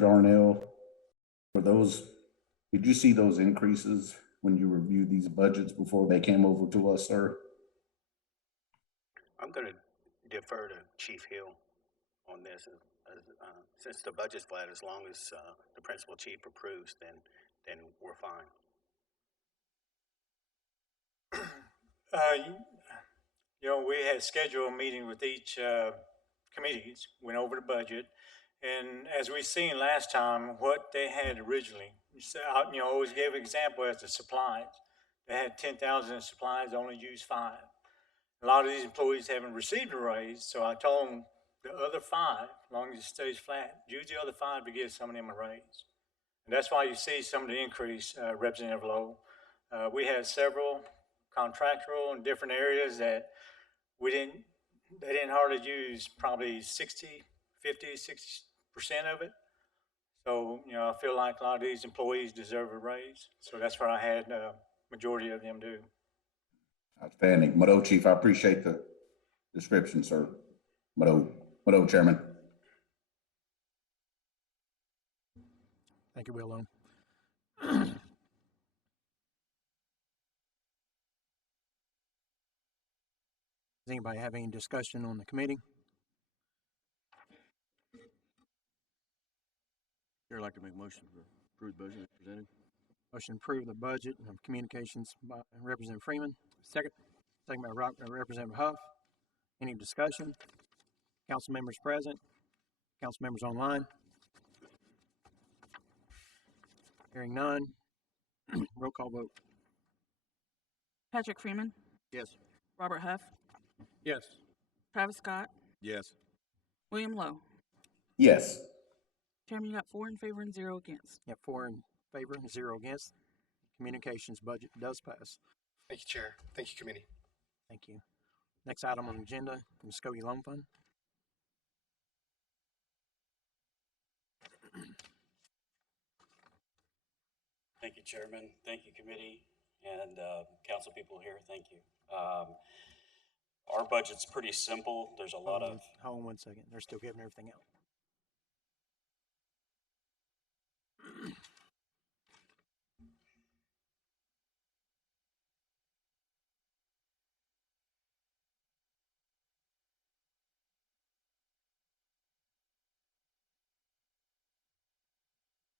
Darnell, for those, did you see those increases when you reviewed these budgets before they came over to us, sir? I'm going to defer to Chief Hill on this. Since the budget's flat, as long as the principal chief approves, then we're fine. We had scheduled a meeting with each committees, went over the budget, and as we seen last time, what they had originally, always gave an example as the supplies. They had 10,000 in supplies, only used 5. A lot of these employees haven't received a raise, so I told them the other 5, as long as it stays flat, use the other 5 to give some of them a raise. And that's why you see some of the increase, Representative Lowe. We had several contractual in different areas that they didn't hardly use probably 60, 50, 60% of it. So, I feel like a lot of these employees deserve a raise. So that's what I had majority of them do. Outstanding. Mado, Chief, I appreciate the description, sir. Mado, Chairman. Thank you, Will. Does anybody have any discussion on the committee? I'd like to make a motion to approve the budget as presented. Motion to approve the budget of communications by Representative Freeman. Second by Representative Huff. Any discussion? Council members present? Council members online? Hearing none. Roll call vote. Patrick Freeman. Yes. Robert Huff. Yes. Travis Scott. Yes. William Lowe. Yes. Chairman, you got 4 in favor and 0 against. Yeah, 4 in favor and 0 against. Communications budget does pass. Thank you, Chair. Thank you, Committee. Thank you. Next item on the agenda, Muskogee Loan Fund. Thank you, Chairman. Thank you, Committee, and council people here. Thank you. Our budget's pretty simple. There's a lot of... Hold on 1 second. They're still giving everything out.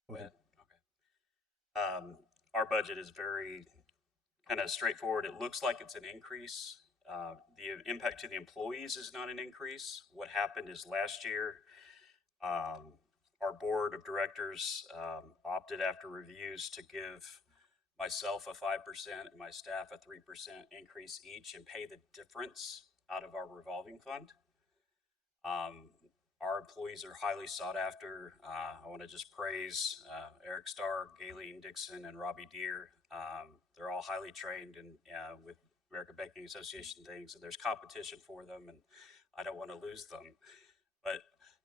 Go ahead. Okay. Our budget is very kind of straightforward. It looks like it's an increase. The impact to the employees is not an increase. What happened is last year, our board of directors opted after reviews to give myself a 5% and my staff a 3% increase each and pay the difference out of our revolving fund. Our employees are highly sought after. I want to just praise Eric Starr, Gayleen Dixon, and Robbie Deere. They're all highly trained and with American Banking Association things, and there's competition for them, and I don't want to lose them. But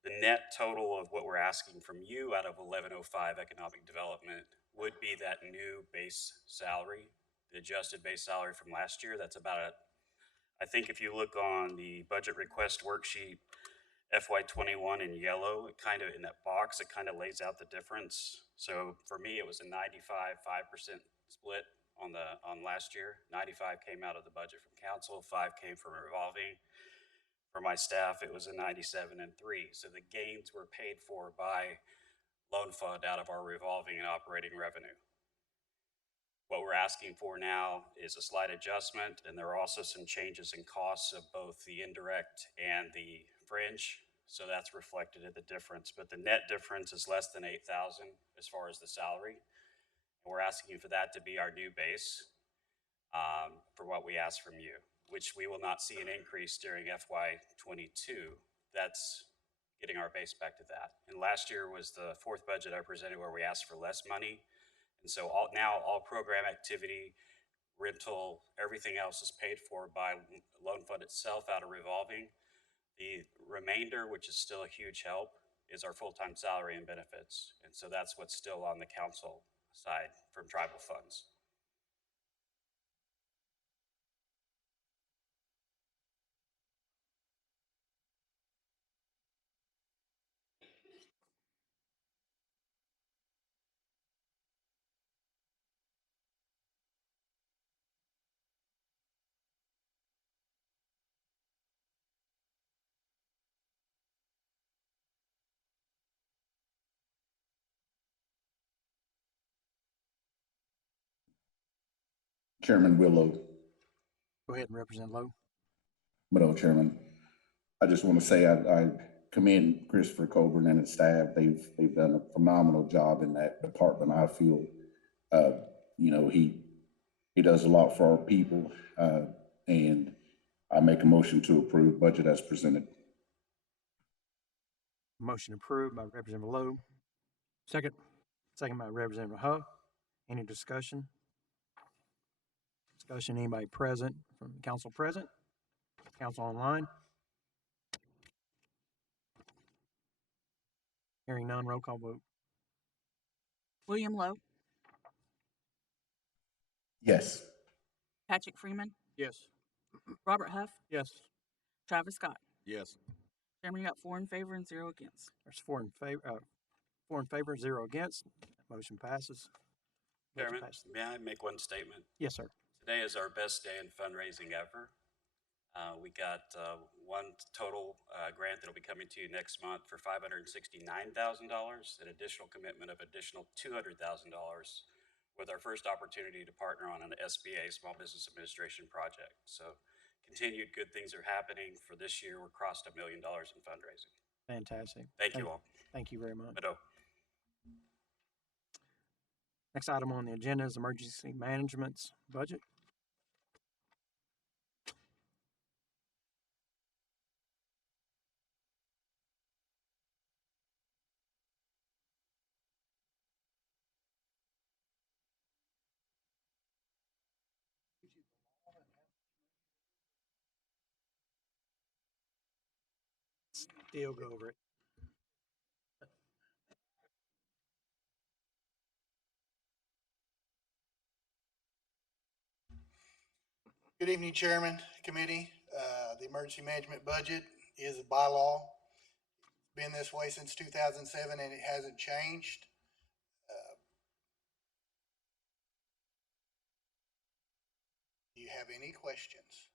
the net total of what we're asking from you out of 1105 Economic Development would be that new base salary, the adjusted base salary from last year. That's about I think if you look on the budget request worksheet, FY21 in yellow, it kind of, in that box, it kind of lays out the difference. So for me, it was a 95-5% split on last year. 95 came out of the budget from council, 5 came from revolving. For my staff, it was a 97 and 3. So the gains were paid for by loan fund out of our revolving and operating revenue. What we're asking for now is a slight adjustment, and there are also some changes in costs of both the indirect and the fringe. So that's reflected in the difference, but the net difference is less than 8,000 as far as the salary. And we're asking for that to be our new base for what we ask from you, which we will not see an increase during FY22. That's getting our base back to that. And last year was the 4th budget I presented where we asked for less money. And so now all program activity, rental, everything else is paid for by loan fund itself out of revolving. The remainder, which is still a huge help, is our full-time salary and benefits. And so that's what's still on the council side from tribal funds. Chairman Willow, Go ahead and represent Lowe. Madam Chairman, I just want to say I commend Christopher Coburn and his staff. They've done a phenomenal job in that department. I feel, he does a lot for our people, and I make a motion to approve budget as presented. Motion approved by Representative Lowe. Second. Second by Representative Huff. Any discussion? Discussion, anybody present from council present? Council online? Hearing none, roll call vote. William Lowe, Yes. Patrick Freeman, Yes. Robert Huff, Yes. Travis Scott. Yes. Chairman, you got 4 in favor and 0 against. There's four in favor, 0 against. Motion passes. Budget Chairman, passes. may I make one statement? Yes, sir. Today is our best day in fundraising ever. We got one total grant that'll be coming to you next month for $569,000, an additional commitment of additional $200,000 with our first opportunity to partner on an SBA, Small Business Administration project. So continued good things are happening. For this year, we're crossed $1 million in fundraising. Fantastic. Thank you all. Thank you very much. Mado. Next item on the agenda is emergency management's budget. Still go over it. Good evening, Chairman, Committee. The emergency management budget is by law. Been this way since 2007 and it hasn't changed. Do you have any questions?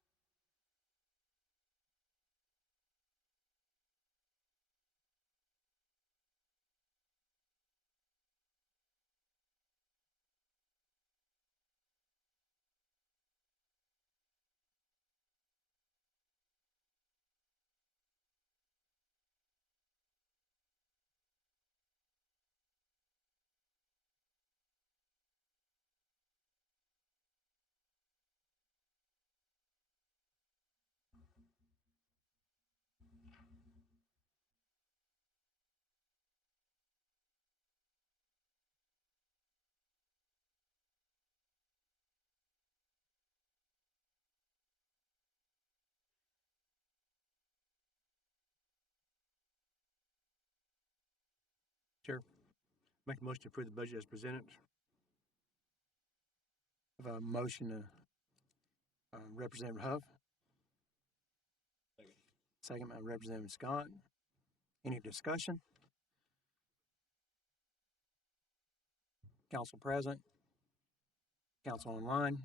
Chair, make a motion to approve the budget as presented. Have a motion to Representative Huff. Second by Representative Scott. Any discussion? Council present? Council online?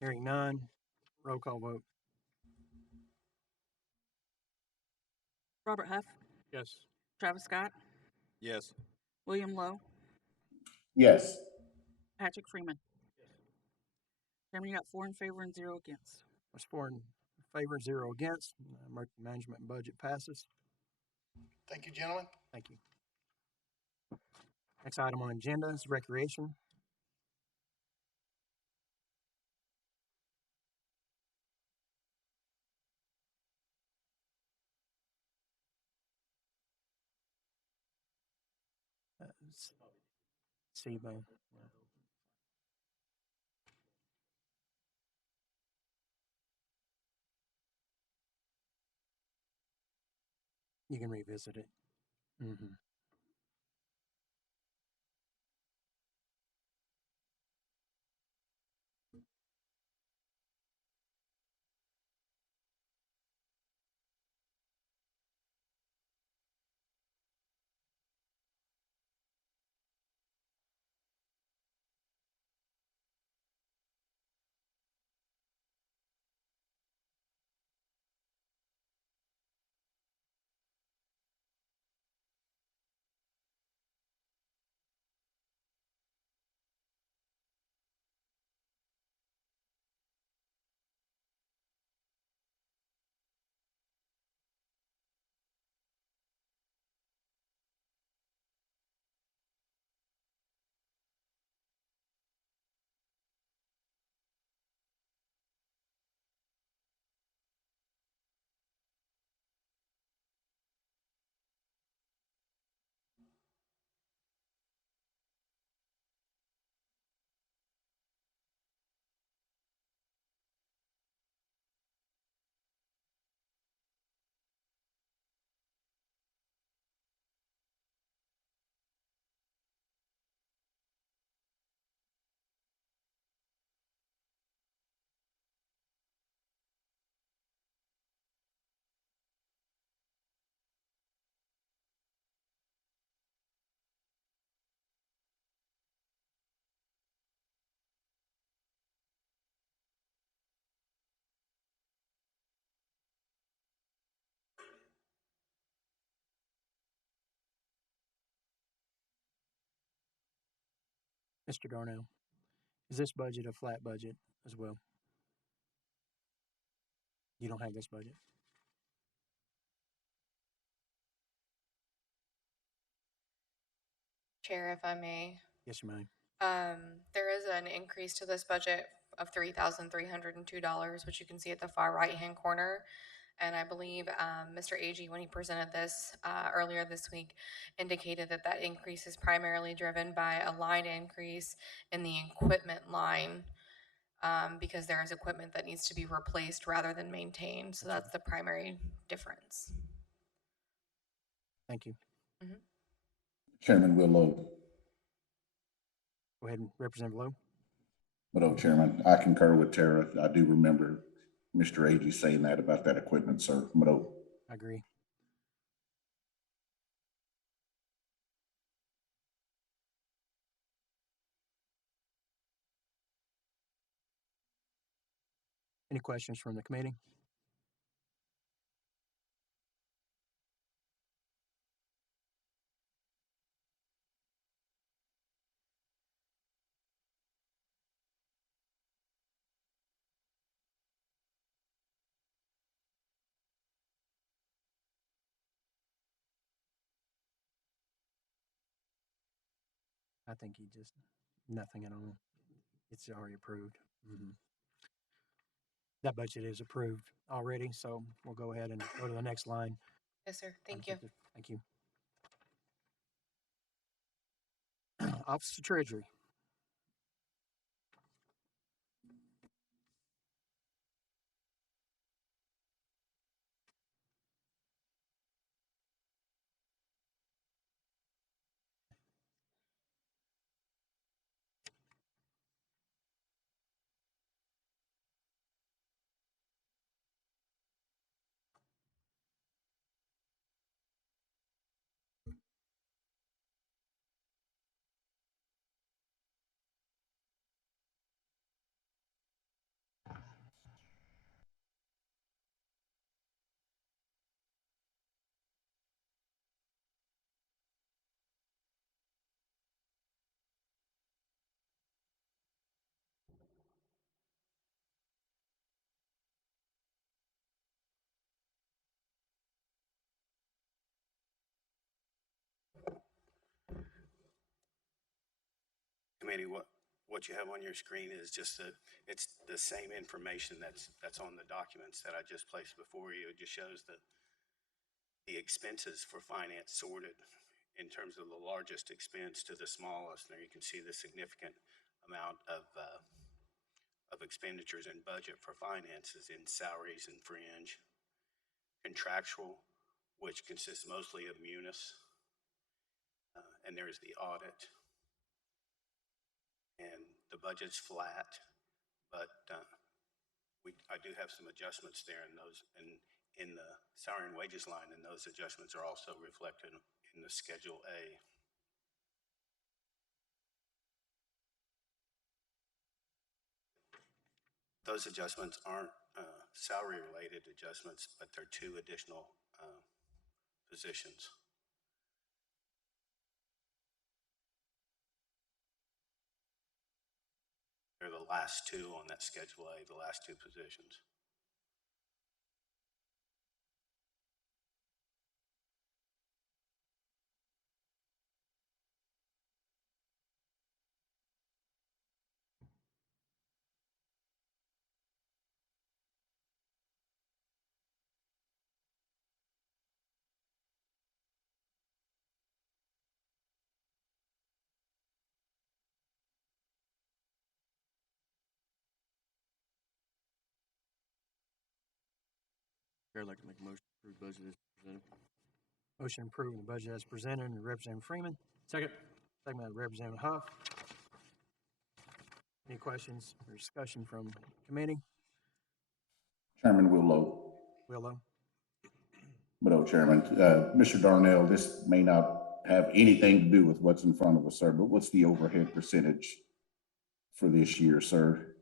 Hearing none, roll call vote. Robert Huff, Yes. Travis Scott, Yes. William Lowe, Yes. Patrick Freeman. Chairman, you got 4 in favor and 0 against. There's 4 in favor, 0 against. Emergency management budget passes. Thank you, gentlemen. Thank you. Next item on the agenda is recreation. SEBA. You can revisit it. Mm-hmm. Mr. Darnell, is this budget a flat budget as well? You don't have this budget? Chair, if I may, Yes, you may. there is an increase to this budget of $3,302, which you can see at the far right-hand corner. And I believe Mr. Agee, when he presented this earlier this week, indicated that that increase is primarily driven by a line increase in the equipment line because there is equipment that needs to be replaced rather than maintained. So that's the primary difference. Thank you. Mhm. Chairman Willow. Go ahead and Representative Lowe. Madam Chairman, I concur with Tara. I do remember Mr. Agee saying that about that equipment, sir. Madam. I agree. Any questions from the committee? I think he just, nothing at all. It's already approved. That budget is approved already, so we'll go ahead and go to the next line. Yes, sir. Thank you. Thank you. Office of Treasury. Committee, what you have on your screen is just it's the same information that's on the documents that I just placed before you. It just shows the expenses for finance sorted in terms of the largest expense to the smallest. There you can see the significant amount of expenditures and budget for finances in salaries and fringe, contractual, which consists mostly of munis, and there's the audit. And the budget's flat, but I do have some adjustments there in those, and in the salary and wages line, and those adjustments are also reflected in the Schedule A. Those adjustments aren't salary-related adjustments, but they're two additional positions. They're the last two on that Schedule A, the last two positions. Chair, I'd like to make a motion to approve budget as presented. Motion approving the budget as presented. Representative Freeman. Second. Second by Representative Huff. Any questions or discussion from committee? Chairman Willow. Willow. Madam Chairman, Mr. Darnell, this may not have anything to do with what's in front of us, sir, but what's the overhead percentage for this year, sir?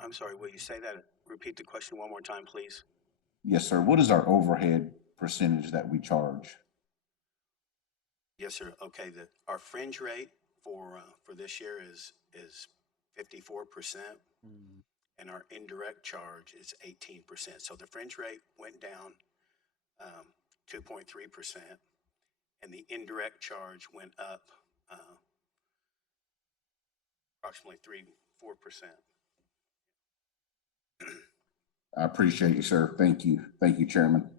I'm sorry, will you say that? Repeat the question one more time, please. Yes, sir. What is our overhead percentage that we charge? Yes, sir. Okay, our fringe rate for this year is 54%, and our indirect charge is 18%. So the fringe rate went down 2.3%, and the indirect charge went up approximately 4%. I appreciate you, sir. Thank you. Thank you, Chairman.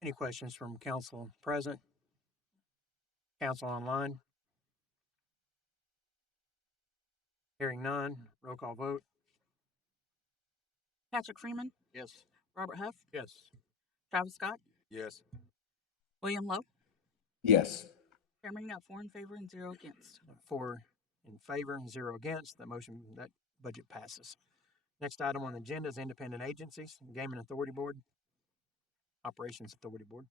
Any questions from council present? Council online? Hearing none, roll call vote. Patrick Freeman, Yes. Robert Huff, Yes. Travis Scott, Yes. William Lowe. Yes. Chairman, you got 4 in favor and 0 against. 4 in favor, 0 against. That budget passes. Next item on the agenda is independent agencies, Gaming Authority Board, Operations Authority Board.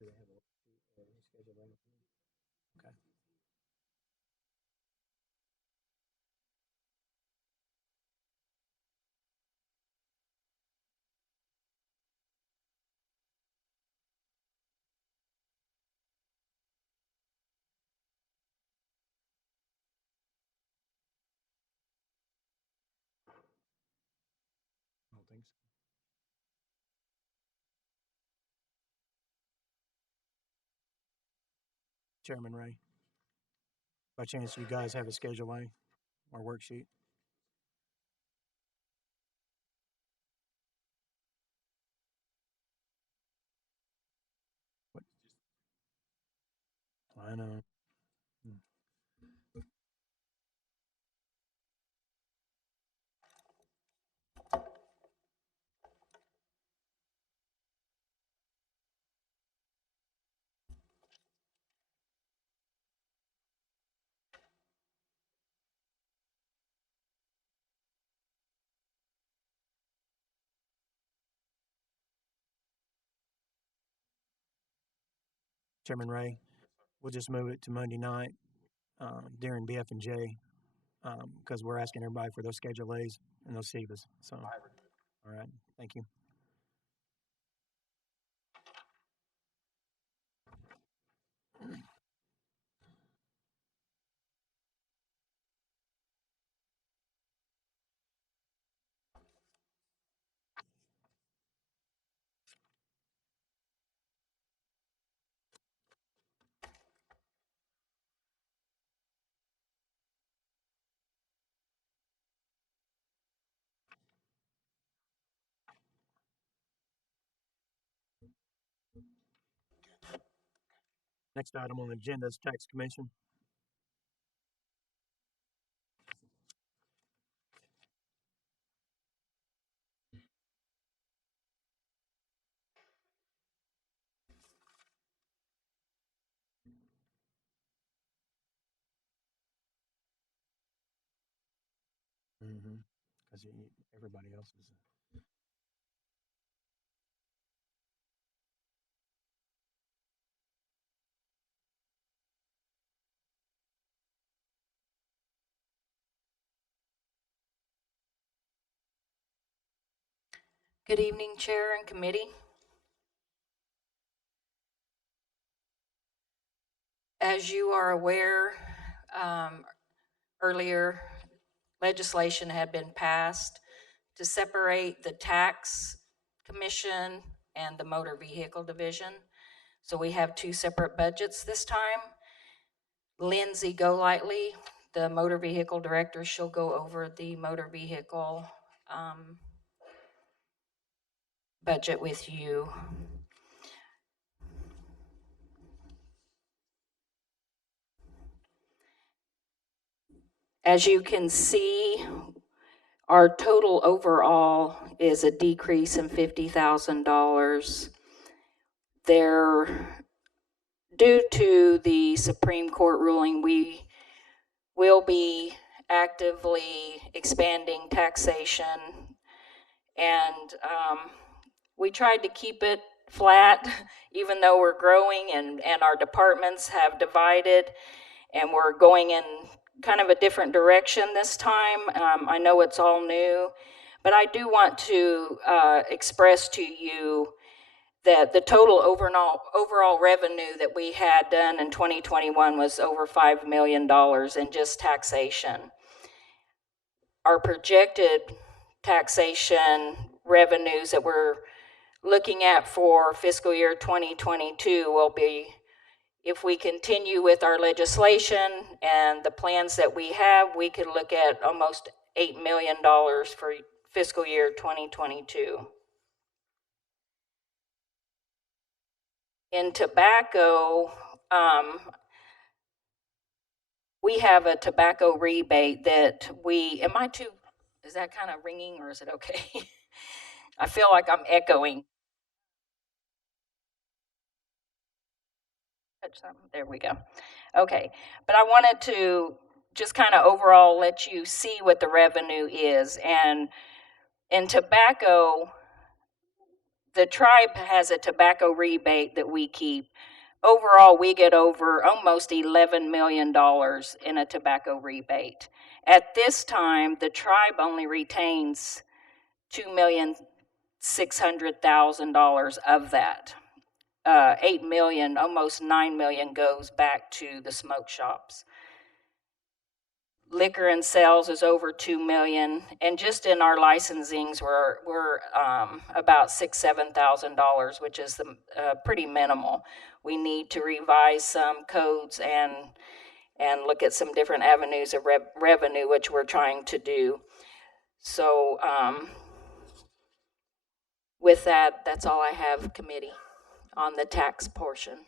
Do they have a schedule right? Okay. I don't think so. Chairman Ray, by chance you guys have a Schedule A or worksheet? What? I know. Chairman Ray, we'll just move it to Monday night during BF&J because we're asking everybody for those Schedule A's and those CEVAs. So, all right, thank you. Next item on the agenda is Tax Commission. Because everybody else is. Good evening, Chair and Committee. As you are aware, earlier legislation had been passed to separate the Tax Commission and the Motor Vehicle Division. So we have two separate budgets this time. Lindsay Golightly, the motor vehicle director, she'll go over the motor vehicle budget with you. As you can see, our total overall is a decrease in $50,000. Due to the Supreme Court ruling, we will be actively expanding taxation, and we tried to keep it flat, even though we're growing and our departments have divided, and we're going in kind of a different direction this time. I know it's all new, but I do want to express to you that the total overall revenue that we had done in 2021 was over $5 million in just taxation. Our projected taxation revenues that we're looking at for fiscal year 2022 will be, if we continue with our legislation and the plans that we have, we could look at almost $8 million for fiscal year 2022. In tobacco, we have a tobacco rebate that is that kind of ringing or is it okay? I feel like I'm echoing. Touch something. There we go. Okay, but I wanted to just kind of overall let you see what the revenue is. And in tobacco, the tribe has a tobacco rebate that we keep. Overall, we get over almost $11 million in a tobacco rebate. At this time, the tribe only retains $2,600,000 of that. 8 million, almost 9 million goes back to the smoke shops. Liquor and sales is over 2 million, and just in our licensings, we're about $6,000-7,000, which is pretty minimal. We need to revise some codes and look at some different avenues of revenue, which we're trying to do. So with that, that's all I have, committee, on the tax portion.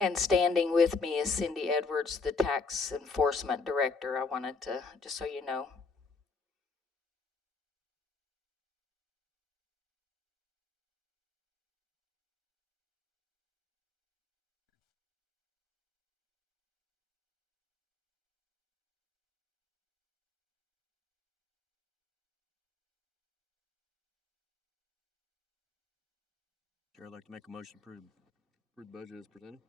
And standing with me is Cindy Edwards, the tax enforcement director. I wanted to, just so you know. Chair, I'd like to make a motion to approve the budget as presented.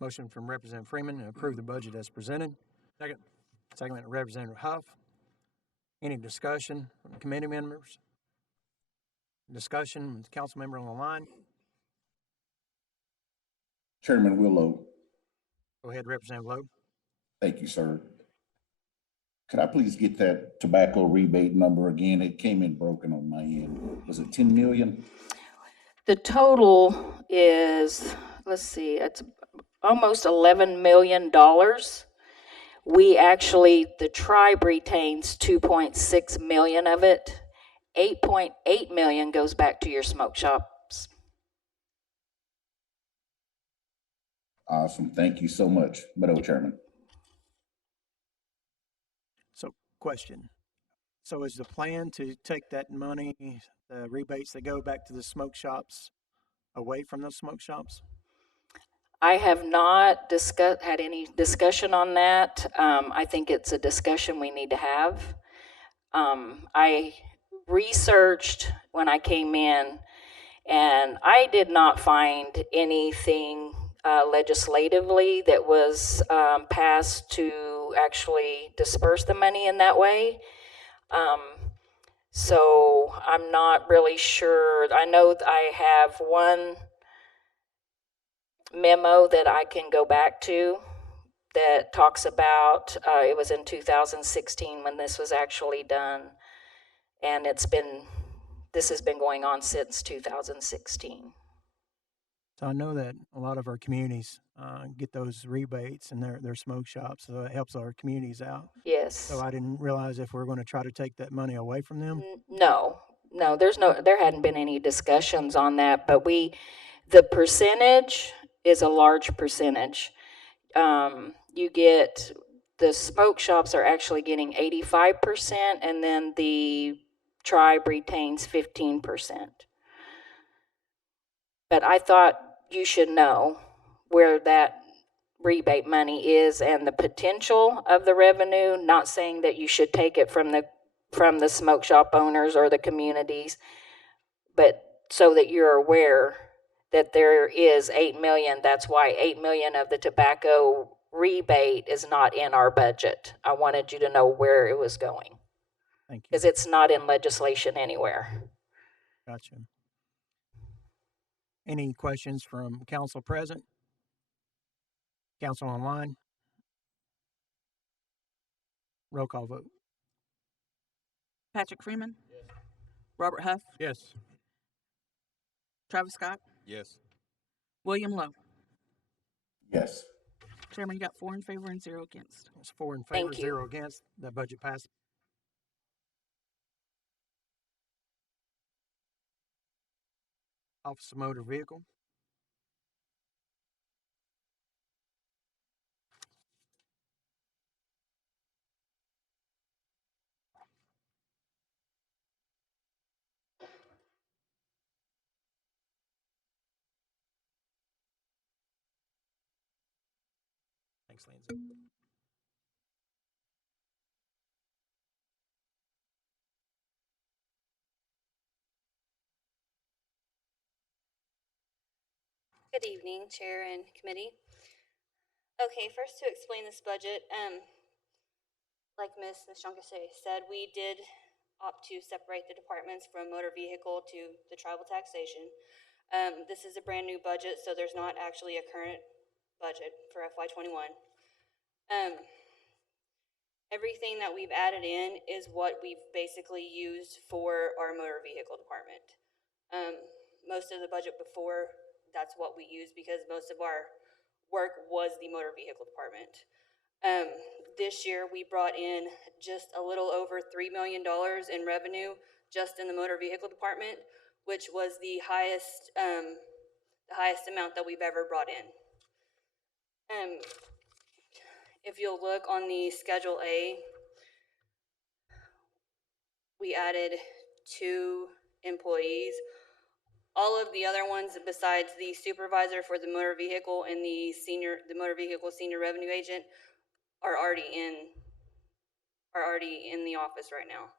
Motion from Representative Freeman to approve the budget as presented. Second. Second by Representative Huff. Any discussion from the committee members? Discussion with the council member on the line? Chairman Willow. Go ahead, Representative Loeb. Thank you, sir. Could I please get that tobacco rebate number again? It came in broken on my end. Was it 10 million? The total is, let's see, it's almost $11 million. The tribe retains 2.6 million of it. 8.8 million goes back to your smoke shops. Awesome. Thank you so much, Madam Chairman. So, question. So is the plan to take that money, the rebates that go back to the smoke shops, away from those smoke shops? I have not had any discussion on that. I think it's a discussion we need to have. I researched when I came in, and I did not find anything legislatively that was passed to actually disperse the money in that way. So I'm not really sure. I know I have one memo that I can go back to that talks about, it was in 2016 when this was actually done. And this has been going on since 2016. So I know that a lot of our communities get those rebates in their smoke shops, so it helps our communities out. Yes. So I didn't realize if we're going to try to take that money away from them. No, there hadn't been any discussions on that, but the percentage is a large percentage. You get, the smoke shops are actually getting 85%, and then the tribe retains 15%. But I thought you should know where that rebate money is and the potential of the revenue, not saying that you should take it from the smoke shop owners or the communities, but so that you're aware that there is 8 million. That's why 8 million of the tobacco rebate is not in our budget. I wanted you to know where it was going. Thank you. Because it's not in legislation anywhere. Gotcha. Any questions from council present? Council online? Roll call vote. Patrick Freeman. Yes. Robert Huff. Yes. Travis Scott. Yes. William Lowe. Yes. Chairman, you got 4 in favor and 0 against. It's 4 in favor, Thank you. 0 against. The budget passes. Office of Motor Vehicle. Thanks, Lindsay. Good evening, Chair and Committee. Okay, first to explain this budget, like Ms. Shankasay said, we did opt to separate the departments from motor vehicle to the tribal taxation. This is a brand new budget, so there's not actually a current budget for FY21. Everything that we've added in is what we've basically used for our motor vehicle department. Most of the budget before, that's what we used because most of our work was the motor vehicle department. This year we brought in just a little over $3 million in revenue just in the motor vehicle department, which was the highest amount that we've ever brought in. If you'll look on the Schedule A, we added 2 employees. All of the other ones besides the supervisor for the motor vehicle and the motor vehicle senior revenue agent are already in the office right now.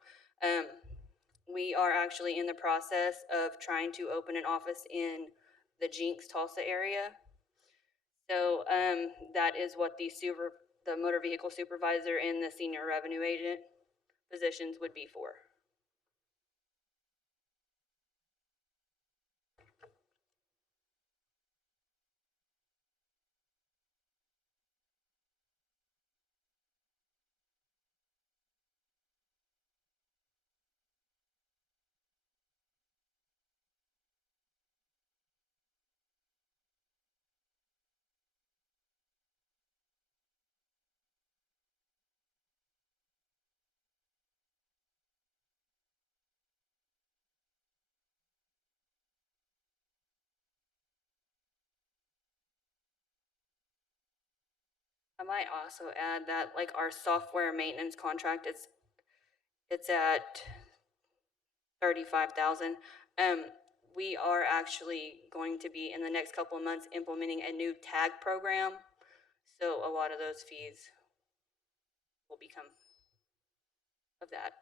We are actually in the process of trying to open an office in the Jinx Tulsa area. So that is what the motor vehicle supervisor and the senior revenue agent positions would be for. I might also add that like our software maintenance contract, it's at $35,000. We are actually going to be in the next couple of months implementing a new tag program. So a lot of those fees will become of that.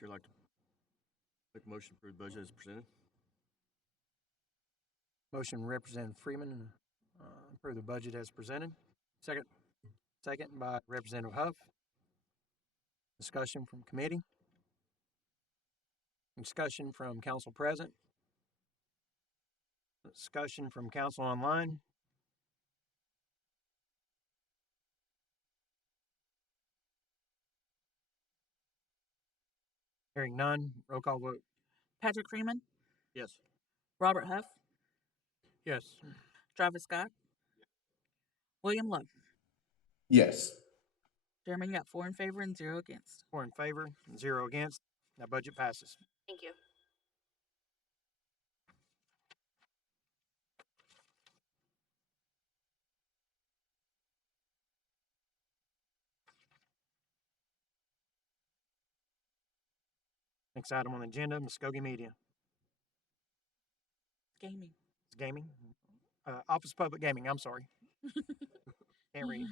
Would you like to make a motion to approve the budget as presented? Motion Representative Freeman, approve the budget as presented. Second. Second by Representative Huff. Discussion from committee. Discussion from council present. Discussion from council online. Hearing none, roll call vote. Patrick Freeman, Yes. Robert Huff, Yes. Travis Scott, William Love. Yes. Chairman, you got 4 in favor and 0 against. 4 in favor, 0 against. That budget passes. Thank you. Next item on the agenda, Muskogee Media. Gaming. It's gaming. Office of Public Gaming, I'm sorry. Can't read.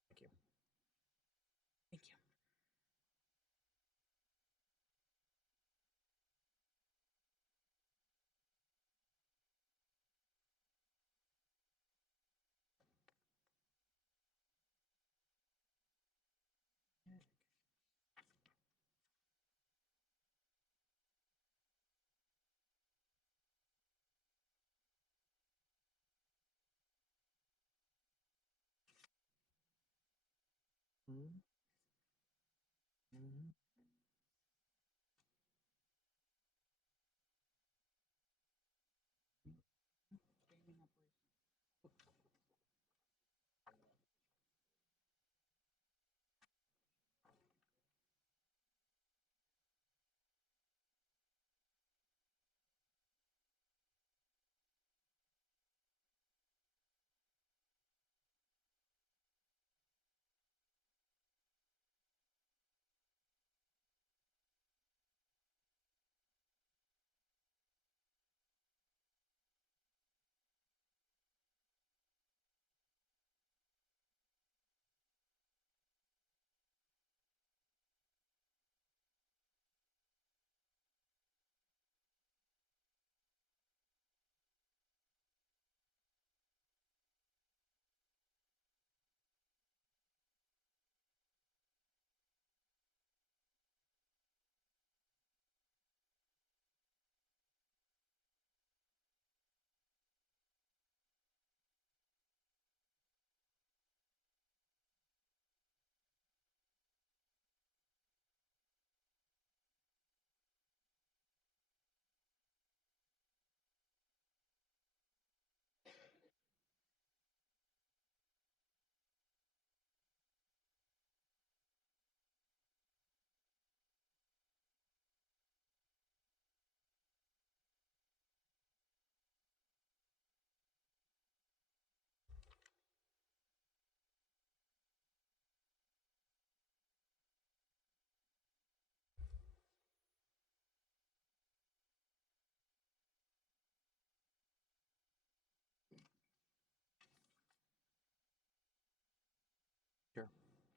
Thank you. Thank you. Mhm. Mhm.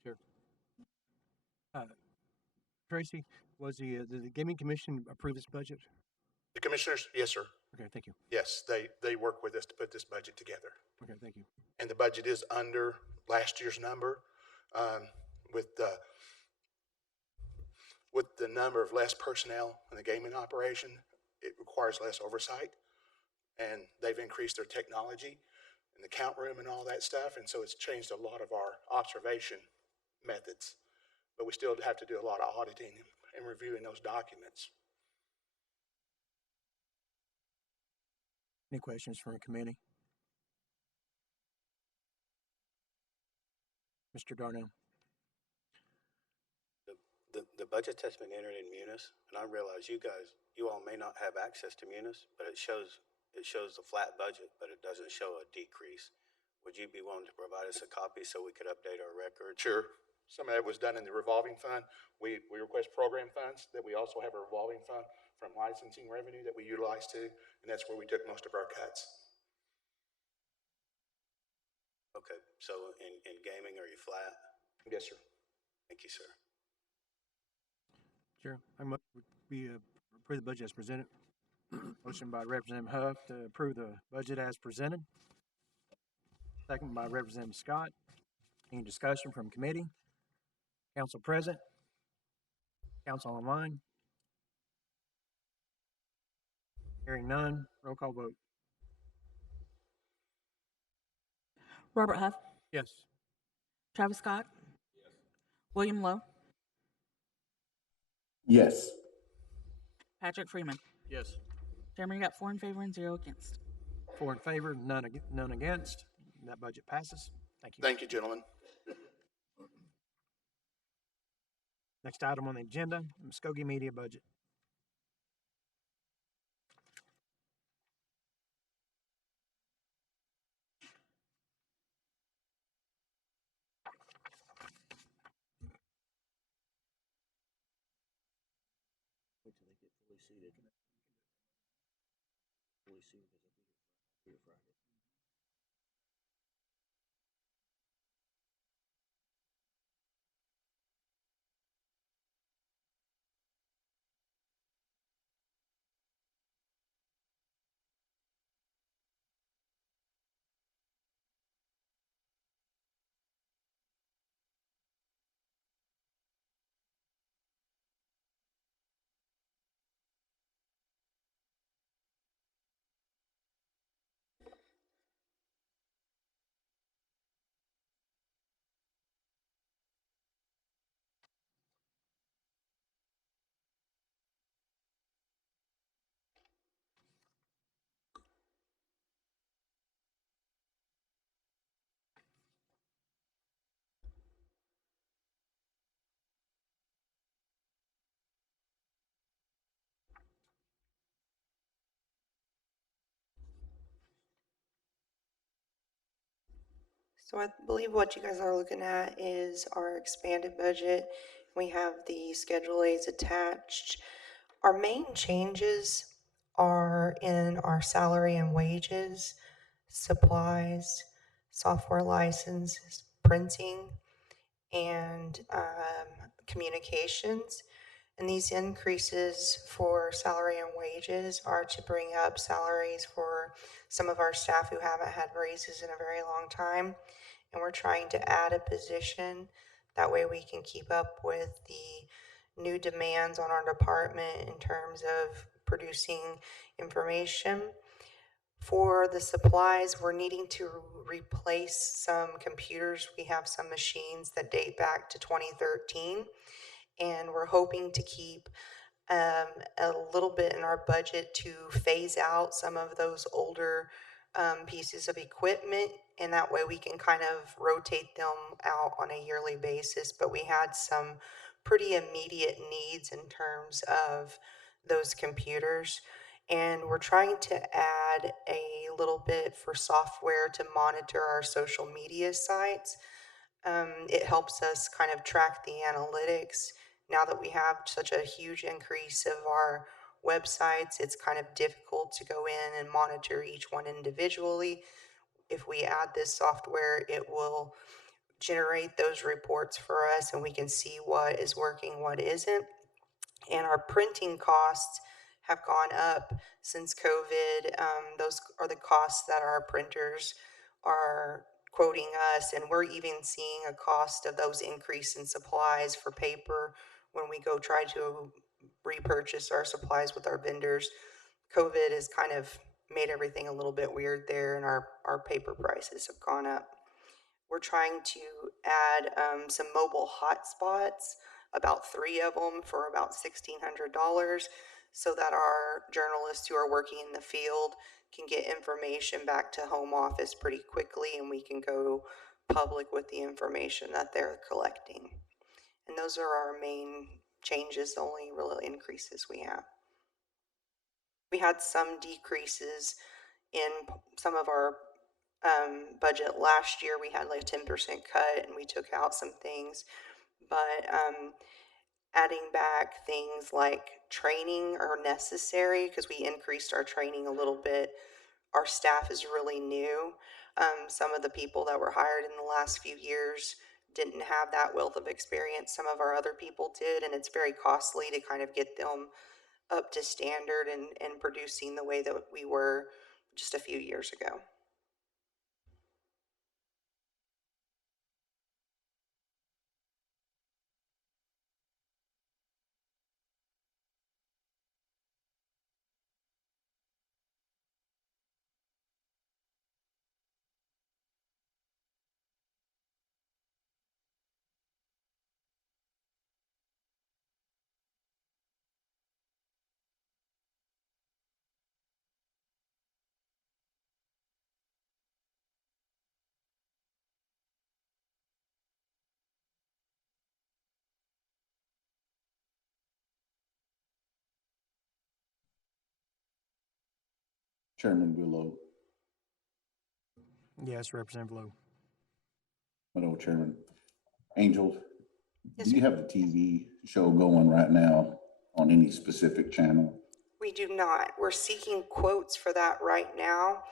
Sure. Tracy, was did the Gaming Commission approve this budget? The commissioners, yes, sir. Okay, thank you. Yes, they work with us to put this budget together. Okay, thank you. And the budget is under last year's number, with the number of less personnel in the gaming operation. It requires less oversight, and they've increased their technology and the count room and all that stuff. And so it's changed a lot of our observation methods, but we still have to do a lot of auditing and reviewing those documents. Any questions from the committee? Mr. Darnell. The budget has been entered in Munis, and I realize you all may not have access to Munis, but it shows the flat budget, but it doesn't show a decrease. Would you be willing to provide us a copy so we could update our record? Sure. Some of that was done in the revolving fund. We request program funds, that we also have a revolving fund from licensing revenue that we utilize too, and that's where we took most of our cuts. Okay, so in gaming, are you flat? Yes, sir. Thank you, sir. Chair, we approve the budget as presented. Motion by Representative Huff to approve the budget as presented. Second by Representative Scott. Any discussion from committee? Council present? Council online? Hearing none, roll call vote. Robert Huff, Yes. Travis Scott, William Lowe, Yes. Patrick Freeman. Yes. Chairman, you got 4 in favor and 0 against. 4 in favor, none against. That budget passes. Thank you. Thank you, gentlemen. Next item on the agenda, Muskogee Media budget. Wait till they get fully seated. Fully seated because I'll be here Friday. So I believe what you guys are looking at is our expanded budget. We have the Schedule A's attached. Our main changes are in our salary and wages, supplies, software licenses, printing, and communications. And these increases for salary and wages are to bring up salaries for some of our staff who haven't had raises in a very long time. And we're trying to add a position. That way we can keep up with the new demands on our department in terms of producing information. For the supplies, we're needing to replace some computers. We have some machines that date back to 2013, and we're hoping to keep a little bit in our budget to phase out some of those older pieces of equipment, and that way we can kind of rotate them out on a yearly basis. But we had some pretty immediate needs in terms of those computers, and we're trying to add a little bit for software to monitor our social media sites. It helps us kind of track the analytics. Now that we have such a huge increase of our websites, it's kind of difficult to go in and monitor each one individually. If we add this software, it will generate those reports for us and we can see what is working, what isn't. And our printing costs have gone up since COVID. Those are the costs that our printers are quoting us, and we're even seeing a cost of those increase in supplies for paper when we go try to repurchase our supplies with our vendors. COVID has kind of made everything a little bit weird there, and our paper prices have gone up. We're trying to add some mobile hotspots, about 3 of them for about $1,600, so that our journalists who are working in the field can get information back to home office pretty quickly, and we can go public with the information that they're collecting. And those are our main changes, the only real increases we have. We had some decreases in some of our budget last year. We had like a 10% cut and we took out some things, but adding back things like training are necessary because we increased our training a little bit. Our staff is really new. Some of the people that were hired in the last few years didn't have that wealth of experience. Some of our other people did, and it's very costly to kind of get them up to standard and producing the way that we were just a few years ago. Chairman Willow, Yes, Representative Lowe. Madam Chairman. Angel, Yes, do you have the TV show going right now on any specific channel? we do not. We're seeking quotes for that right now.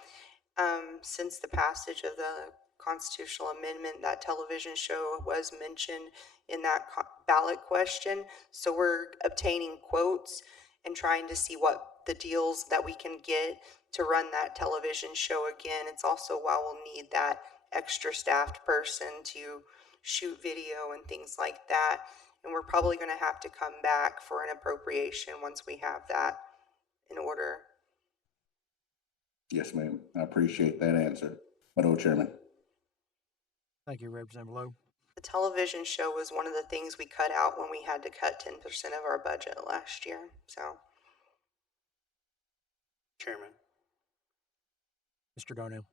Since the passage of the constitutional amendment, that television show was mentioned in that ballot question. So we're obtaining quotes and trying to see what the deals that we can get to run that television show again. It's also why we'll need that extra staffed person to shoot video and things like that. And we're probably going to have to come back for an appropriation once we have that in order. Yes, ma'am. I appreciate that answer. Madam Chairman. Thank you, Representative Lowe. The television show was one of the things we cut out when we had to cut 10% of our budget last year. So, Chairman, Mr. Darnell.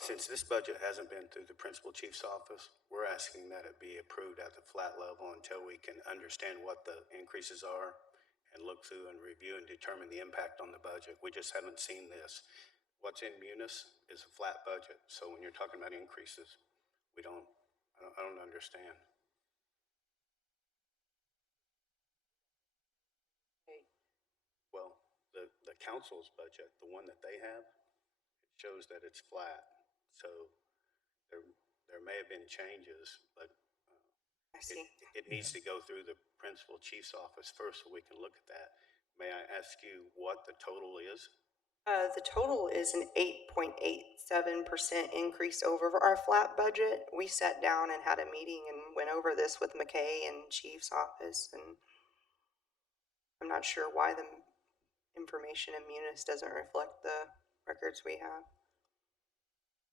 since this budget hasn't been through the principal chief's office, we're asking that it be approved at the flat level until we can understand what the increases are and look through and review and determine the impact on the budget. We just haven't seen this. What's in Munis is a flat budget. So when you're talking about increases, I don't understand. Well, the council's budget, the one that they have, it shows that it's flat. So there may have been changes, but I see. it needs to go through the principal chief's office first so we can look at that. May I ask you what the total is? The total is an 8.87% increase over our flat budget. We sat down and had a meeting and went over this with McKay and Chief's office, and I'm not sure why the information in Munis doesn't reflect the records we have.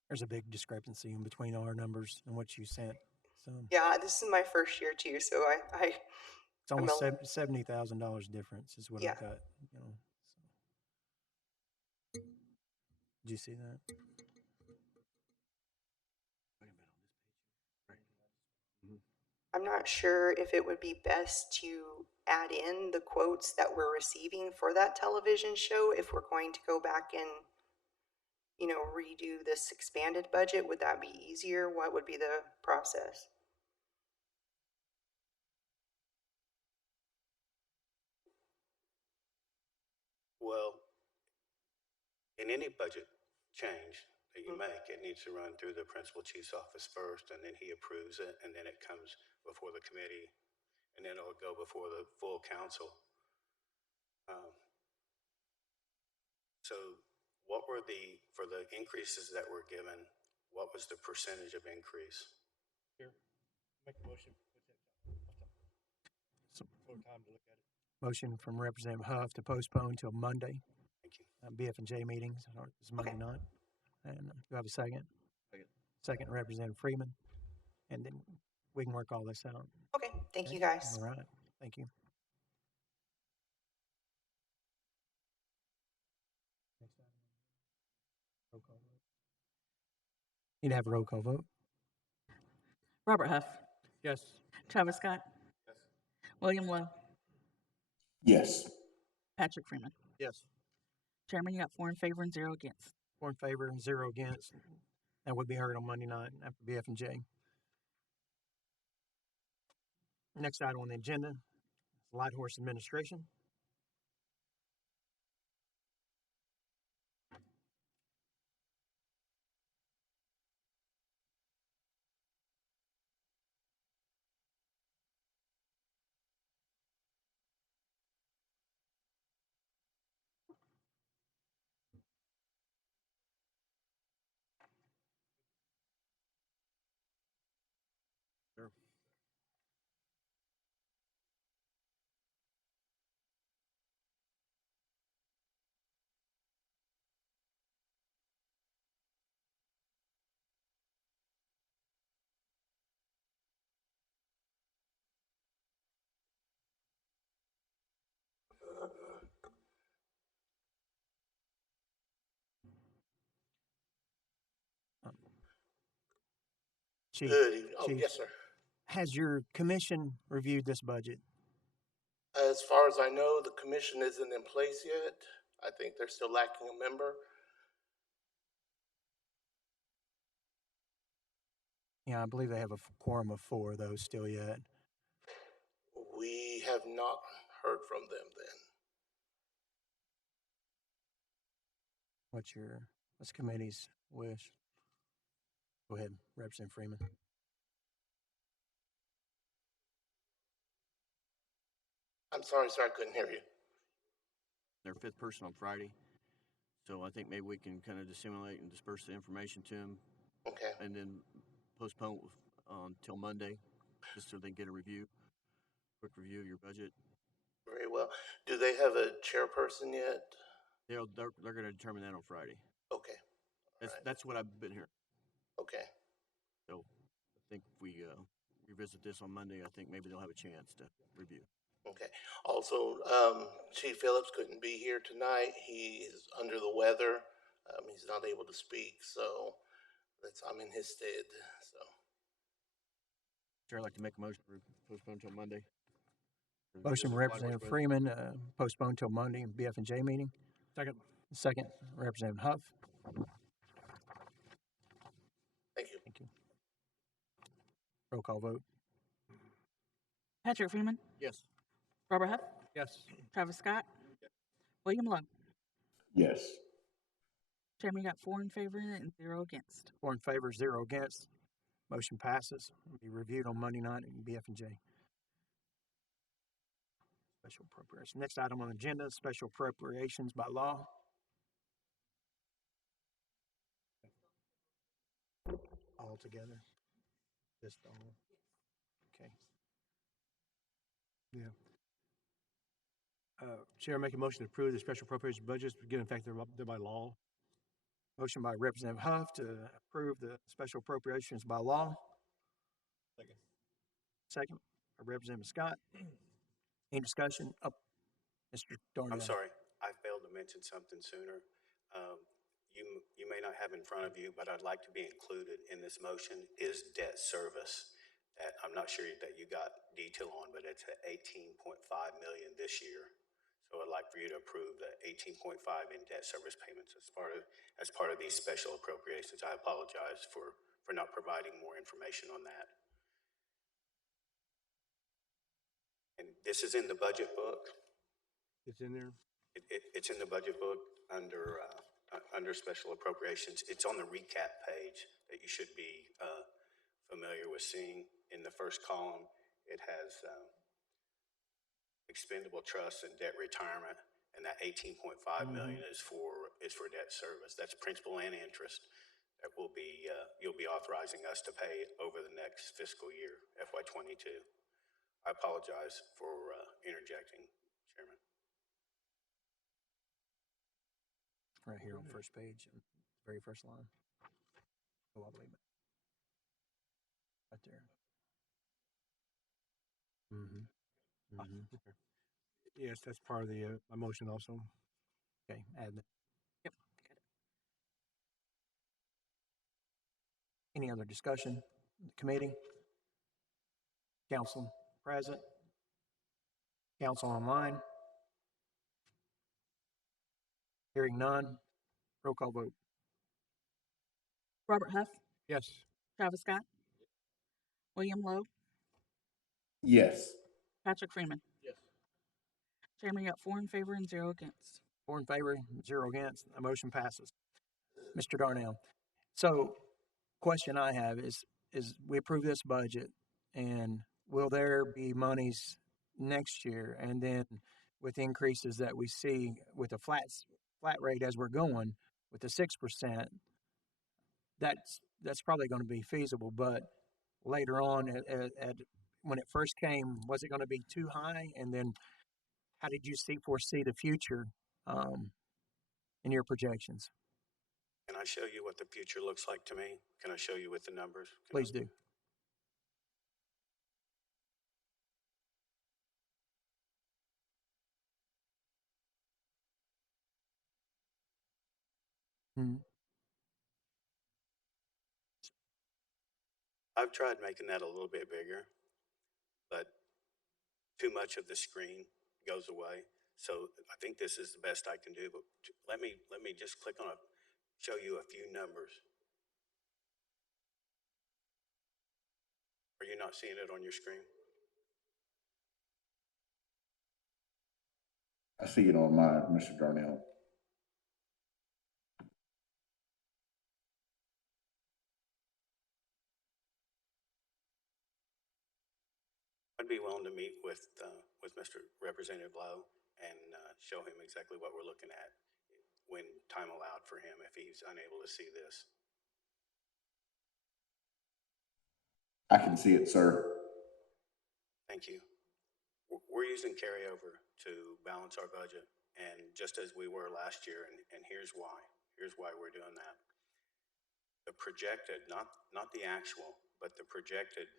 There's a big discrepancy in between our numbers and what you sent. So Yeah, this is my first year too, so it's almost $70,000 difference is what Yeah. I've got. You know, so. Did you see that? I'm not sure if it would be best to add in the quotes that we're receiving for that television show if we're going to go back and, redo this expanded budget. Would that be easier? What would be the process? Well, in any budget change that you make, it needs to run through the principal chief's office first, and then he approves it, and then it comes before the committee, and then it'll go before the full council. So what were for the increases that were given, what was the percentage of increase? Here, make a motion. Time to look at it. Motion from Representative Huff to postpone till Monday. Thank you. BF&J meetings. It's Monday night. And do I have a second? Second. Second, Representative Freeman. And then we can work all this out. Okay, thank you guys. All right. Thank you. Roll call vote. Need to have a roll call vote. Robert Huff, Yes. Travis Scott, Yes. William Lowe, Yes. Patrick Freeman. Yes. Chairman, you got 4 in favor and 0 against. 4 in favor and 0 against. That would be heard on Monday night after BF&J. Next item on the agenda is Light Horse Administration. Sure. Chief, Good evening. Oh, Chief, yes, sir. has your commission reviewed this budget? As far as I know, the commission isn't in place yet. I think they're still lacking a member. Yeah, I believe they have a quorum of 4 though still yet. We have not heard from them then. What's committee's wish? Go ahead, Representative Freeman. I'm sorry, sir, I couldn't hear you. Their 5th person on Friday. So I think maybe we can kind of disseminate and disperse the information to them. Okay. And then postpone until Monday, just so they can get a quick review of your budget. Very well. Do they have a chairperson yet? They're going to determine that on Friday. Okay. That's what I've been hearing. Okay. So I think if we revisit this on Monday, I think maybe they'll have a chance to review. Okay. Also, Chief Phillips couldn't be here tonight. He is under the weather. He's not able to speak, so I'm in his stead. So. Chair, I'd like to make a motion for postpone until Monday. Motion by Representative Freeman, postpone till Monday, BF&J meeting. Second. Second, Representative Huff. Thank you. Thank you. Roll call vote. Patrick Freeman, Yes. Robert Huff, Yes. Travis Scott, William Lowe. Yes. Chairman, you got 4 in favor and 0 against. 4 in favor, 0 against. Motion passes. Will be reviewed on Monday night at BF&J. Special appropriation. Next item on the agenda, special appropriations by law. All together? Just all? Okay. Yeah. Chair, make a motion to approve the special appropriation budgets, given fact they're by law. Motion by Representative Huff to approve the special appropriations by law. Second. Second by Representative Scott. Any discussion? Oh, Mr. Darnell. I'm sorry, I failed to mention something sooner. You may not have in front of you, but I'd like to be included in this motion is debt service. That I'm not sure that you got detail on, but it's at 18.5 million this year. So I'd like for you to approve the 18.5 in debt service payments as part of these special appropriations. I apologize for not providing more information on that. And this is in the budget book. It's in there? It's in the budget book under special appropriations. It's on the recap page that you should be familiar with seeing. In the first column, it has expendable trusts and debt retirement, and that 18.5 million is for debt service. That's principal and interest that you'll be authorizing us to pay over the next fiscal year, FY22. I apologize for interjecting, Chairman. Right here on the first page, very first line. Oh, I believe it. Right there. Okay. Yes, that's part of the my motion also. Okay, add that. Yep, got it. Any other discussion? Committee? Council present? Council online? Hearing none. Roll call vote. Robert Huff, Yes. Travis Scott, William Lowe, Yes. Patrick Freeman. Yes. Chairman, you got 4 in favor and 0 against. 4 in favor, 0 against. The motion passes. Mr. Darnell. So, question I have is we approve this budget, and will there be monies next year? And then with increases that we see with a flat rate as we're going with the 6%, that's probably going to be feasible. But later on, when it first came, was it going to be too high? And then how did you foresee the future in your projections? Can I show you what the future looks like to me? Can I show you with the numbers? Please do. Hmm. I've tried making that a little bit bigger, but too much of the screen goes away. So I think this is the best I can do, but let me just click on show you a few numbers. Are you not seeing it on your screen? I see it on mine, Mr. Darnell. I'd be willing to meet with Mr. Representative Lowe and show him exactly what we're looking at when time allowed for him if he's unable to see this. I can see it, sir. Thank you. We're using carryover to balance our budget, and just as we were last year, and here's why. Here's why we're doing that. The projected, not the actual, but the projected,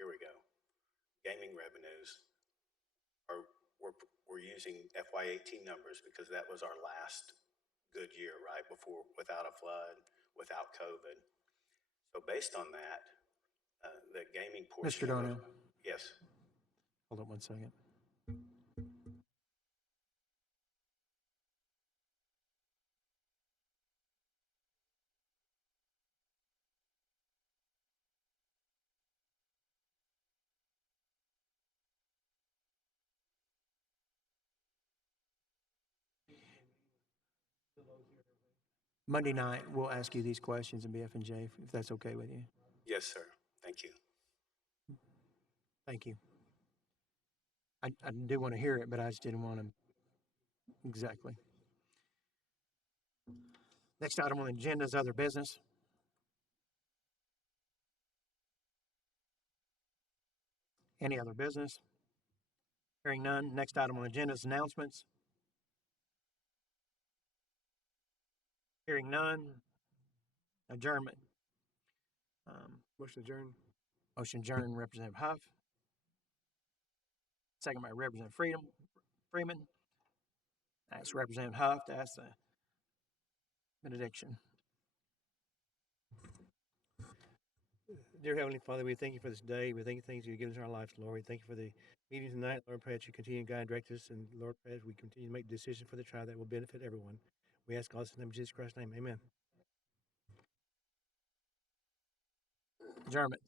here we go, gaming revenues we're using FY18 numbers because that was our last good year, right? Before, without a flood, without COVID. So based on that, the gaming portion. Mr. Darnell. Yes. Hold on 1 second. Monday night, we'll ask you these questions in BF&J, if that's okay with you. Yes, sir. Thank you. Thank you. I do want to hear it, but I just didn't want to. Exactly. Next item on the agenda is other business. Any other business? Hearing none. Next item on the agenda is announcements. Hearing none. Adjournment. Motion adjourned. Motion adjourned, Representative Huff. Second by Representative Freeman. That's Representative Huff to ask the benediction. Dear Heavenly Father, we thank you for this day. We thank you for things you've given us in our lives, Lord. We thank you for the meeting tonight. Lord, pray that you continue to guide and direct us. And Lord, pray that we continue to make decisions for the tribe that will benefit everyone. We ask all this in the name of Jesus Christ's name. Amen. Adjournment.